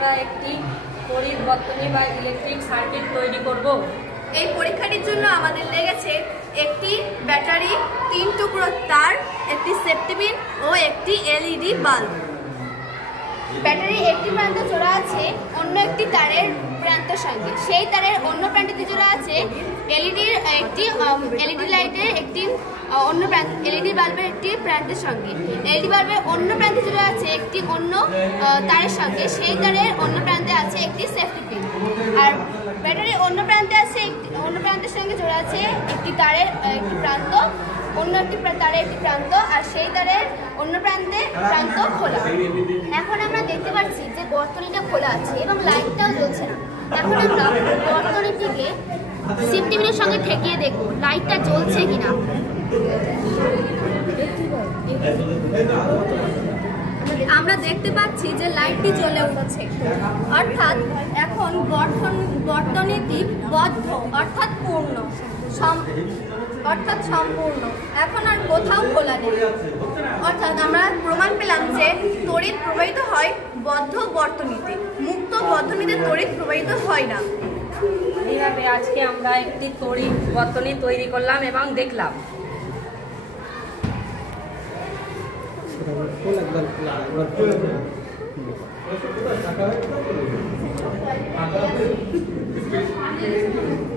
আমরা একটি তড়িৎ বর্তনী বা ইলেকট্রিক সার্কিট তৈরি করব। এই পরীক্ষাটির জন্য আমাদের লেগেছে একটি ব্যাটারি, 3 টুকরো তার, একটি সেফটি পিন ও একটি এলইডি বাল্ব। ব্যাটারির একটি প্রান্ত জোড়া আছে অন্য একটি তারের প্রান্তের সঙ্গে, সেই তারের অন্য প্রান্তটি জোড়া আছে এলইডি লাইটের একটি অন্য প্রান্ত, এলইডি বাল্বের একটি প্রান্তের সঙ্গে। এলইডি বাল্বের অন্য প্রান্তে জোড়া আছে একটি অন্য তারের সঙ্গে, সেই তারের অন্য প্রান্তে আছে একটি সেফটি পিন। আর ব্যাটারির অন্য প্রান্তের সঙ্গে জোড়া আছে একটি তারের একটি প্রান্ত, অন্য একটি তারের একটি প্রান্ত, আর সেই তারের অন্য প্রান্ত খোলা। এখন আমরা দেখতে পাচ্ছি যে বর্তনীটা খোলা আছে এবং লাইটটাও জ্বলছে না। এখন আমরা বর্তনীটিকে সেফটি পিনের সঙ্গে ঠেকিয়ে দেখব লাইটটা জ্বলছে কিনা। আমরা দেখতে পাচ্ছি যে লাইটটি জ্বলে উঠছে, অর্থাৎ এখন বর্তনীটি বদ্ধ অর্থাৎ সম্পূর্ণ। এখন আর কোথাও খোলা নেই, অর্থাৎ আমরা প্রমাণ পেলাম যে তড়িৎ প্রবাহিত হয় বদ্ধ বর্তনীতে, মুক্ত বর্তনীতে তড়িৎ প্রবাহিত হয় না। এইভাবে আজকে আমরা একটি তড়িৎ বর্তনী তৈরি করলাম এবং দেখলাম। Gracias.